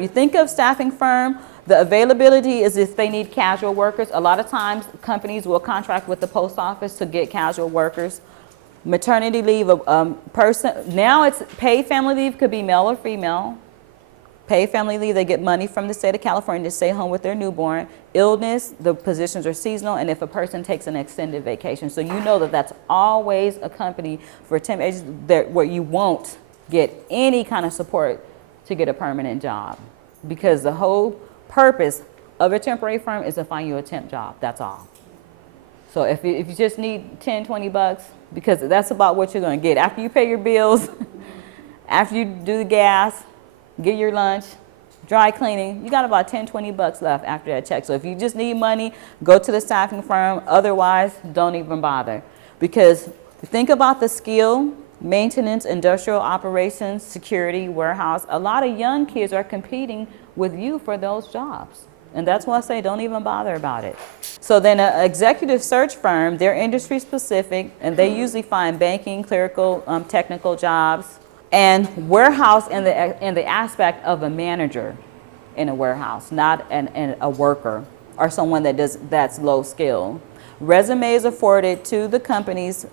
You think of staffing firm, the availability is if they need casual workers. A lot of times companies will contract with the post office to get casual workers. Maternity leave, now it's paid family leave, could be male or female. Paid family leave, they get money from the state of California to stay home with their newborn. Illness, the positions are seasonal, and if a person takes an extended vacation. So you know that that's always a company for temp agencies where you won't get any kind of support to get a permanent job. Because the whole purpose of a temporary firm is to find you a temp job, that's all. So if you just need 10, 20 bucks, because that's about what you're gonna get. After you pay your bills, after you do the gas, get your lunch, dry cleaning, you got about 10, 20 bucks left after that check. So if you just need money, go to the staffing firm. Otherwise, don't even bother. Because think about the skill, maintenance, industrial operations, security, warehouse. A lot of young kids are competing with you for those jobs. And that's why I say don't even bother about it. So then an executive search firm, they're industry specific, and they usually find banking, clerical, technical jobs. And warehouse in the aspect of a manager in a warehouse, not a worker or someone that's low skill. Resumes are forwarded to the companies,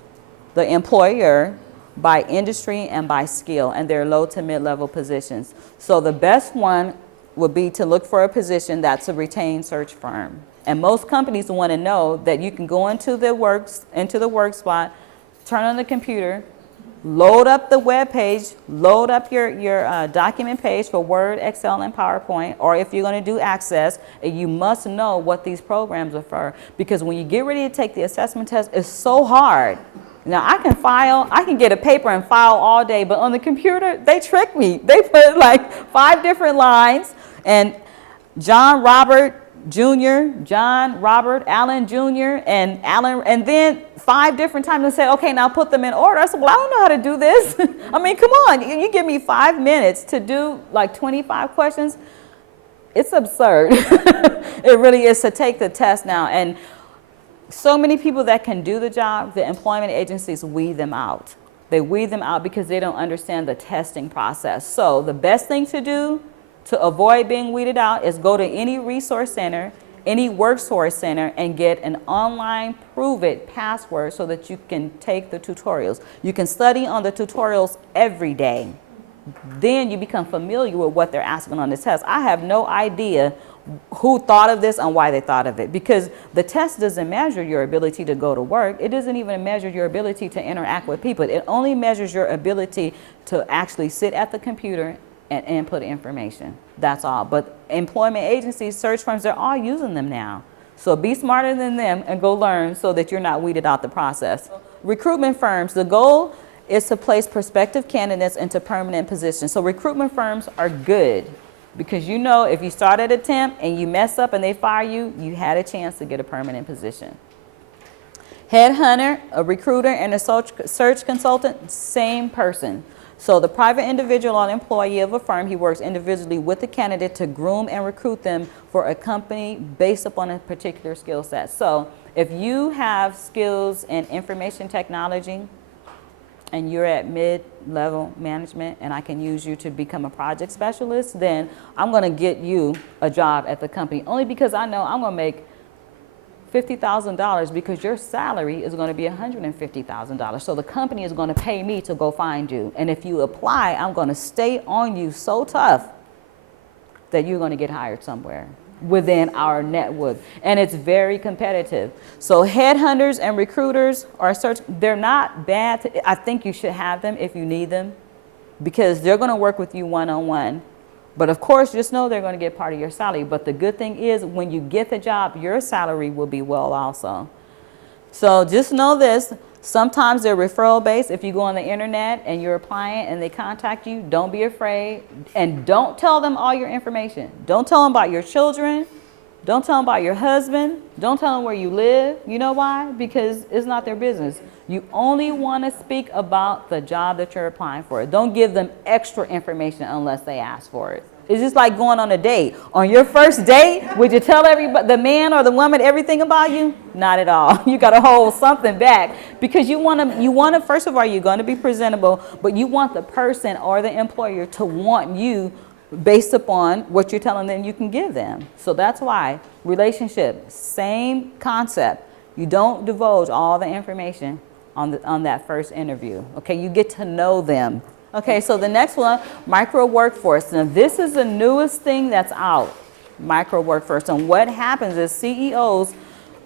the employer, by industry and by skill, and they're low to mid-level positions. So the best one would be to look for a position that's a retained search firm. And most companies want to know that you can go into the work spot, turn on the computer, load up the web page, load up your document page for Word, Excel, and PowerPoint, or if you're going to do Access, you must know what these programs are for. Because when you get ready to take the assessment test, it's so hard. Now, I can get a paper and file all day, but on the computer, they trick me. They put like 5 different lines, and John Robert Allen Jr., and then 5 different times and said, okay, now put them in order. I said, well, I don't know how to do this. I mean, come on, you give me 5 minutes to do like 25 questions. It's absurd. It really is, to take the test now. And so many people that can do the job, the employment agencies weed them out. They weed them out because they don't understand the testing process. So the best thing to do to avoid being weeded out is go to any resource center, any workforce center, and get an online prove-it password so that you can take the tutorials. You can study on the tutorials every day. Then you become familiar with what they're asking on the test. I have no idea who thought of this and why they thought of it, because the test doesn't measure your ability to go to work. It doesn't even measure your ability to interact with people. It only measures your ability to actually sit at the computer and input information. That's all. But employment agencies, search firms, they're all using them now. So be smarter than them and go learn so that you're not weeded out the process. Recruitment firms, the goal is to place prospective candidates into permanent positions. So recruitment firms are good because you know if you start at a temp and you mess up and they fire you, you had a chance to get a permanent position. Headhunter, a recruiter, and a search consultant, same person. So the private individual or employee of a firm, he works individually with the candidate to groom and recruit them for a company based upon a particular skill set. So if you have skills in information technology and you're at mid-level management and I can use you to become a project specialist, then I'm going to get you a job at the company only because I know I'm going to make $50,000 because your salary is going to be $150,000. So the company is going to pay me to go find you. And if you apply, I'm going to stay on you so tough that you're going to get hired somewhere within our network. And it's very competitive. So headhunters and recruiters are they're not bad. I think you should have them if you need them because they're going to work with you one-on-one. But of course, just know they're going to get part of your salary. But the good thing is when you get the job, your salary will be well also. So just know this. Sometimes they're referral based. If you go on the internet and you're applying and they contact you, don't be afraid. And don't tell them all your information. Don't tell them about your children. Don't tell them about your husband. Don't tell them where you live. You know why? Because it's not their business. You only want to speak about the job that you're applying for. Don't give them extra information unless they ask for it. It's just like going on a date. On your first date, would you tell everybody, the man or the woman, everything about you? Not at all. You got to hold something back because you want to, first of all, you're going to be presentable, but you want the person or the employer to want you based upon what you're telling them you can give them. So that's why relationship, same concept. You don't divulge all the information on that first interview. Okay, you get to know them. Okay, so the next one, micro workforce. Now this is the newest thing that's out, micro workforce. And what happens is CEOs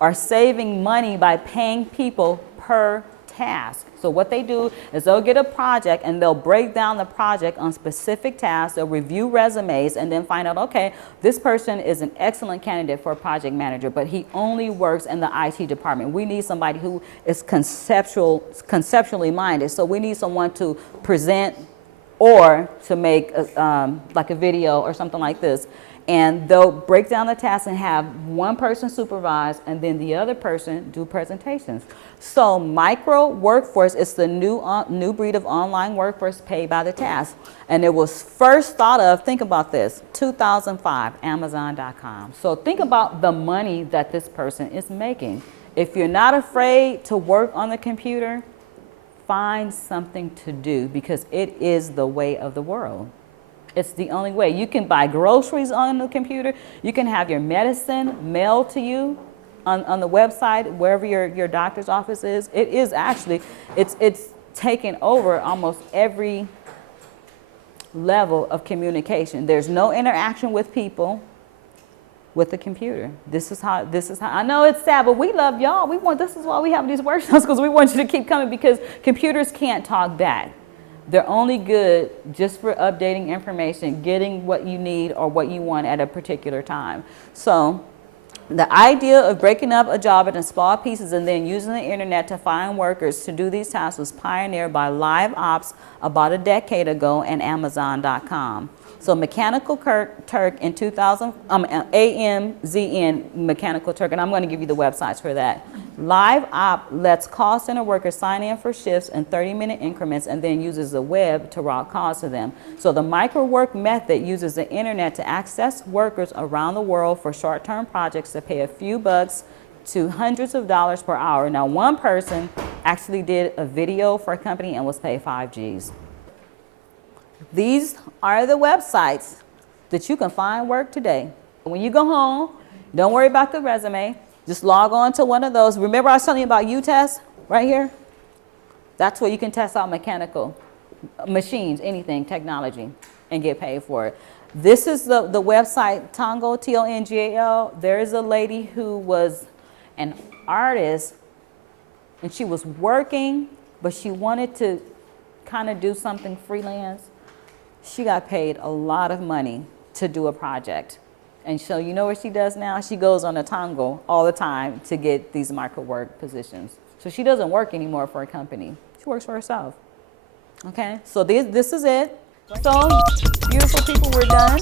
are saving money by paying people per task. So what they do is they'll get a project and they'll break down the project on specific tasks. They'll review resumes and then find out, okay, this person is an excellent candidate for a project manager, but he only works in the IT department. We need somebody who is conceptually minded. So we need someone to present or to make like a video or something like this. And they'll break down the tasks and have one person supervise and then the other person do presentations. So micro workforce is the new breed of online workforce paid by the task. And it was first thought of, think about this, 2005, Amazon.com. So think about the money that this person is making. If you're not afraid to work on the computer, find something to do because it is the way of the world. It's the only way. You can buy groceries on the computer. You can have your medicine mailed to you on the website, wherever your doctor's office is. It is actually, it's taken over almost every level of communication. There's no interaction with people with the computer. This is how, I know it's sad, but we love y'all. This is why we have these workshops, because we want you to keep coming, because computers can't talk back. They're only good just for updating information, getting what you need or what you want at a particular time. So the idea of breaking up a job into small pieces and then using the internet to find workers to do these tasks was pioneered by Live Ops about a decade ago and Amazon.com. So Mechanical Turk in 2000, AMZN Mechanical Turk, and I'm going to give you the websites for that. Live Op lets call center workers sign in for shifts in 30-minute increments and then uses the web to route calls to them. So the micro work method uses the internet to access workers around the world for short-term projects to pay a few bucks to hundreds of dollars per hour. Now, one person actually did a video for a company and was paid 5 Gs. These are the websites that you can find work today. When you go home, don't worry about the resume. Just log on to one of those. Remember I was telling you about U-Test right here? That's where you can test out mechanical machines, anything, technology, and get paid for it. This is the website, Tongal, T-O-N-G-A-L. There is a lady who was an artist, and she was working, but she wanted to kind of do something freelance. She got paid a lot of money to do a project. And so you know what she does now? She goes on a Tongal all the time to get these micro work positions. So she doesn't work anymore for a company. She works for herself. Okay, so this is it. So beautiful people, we're done.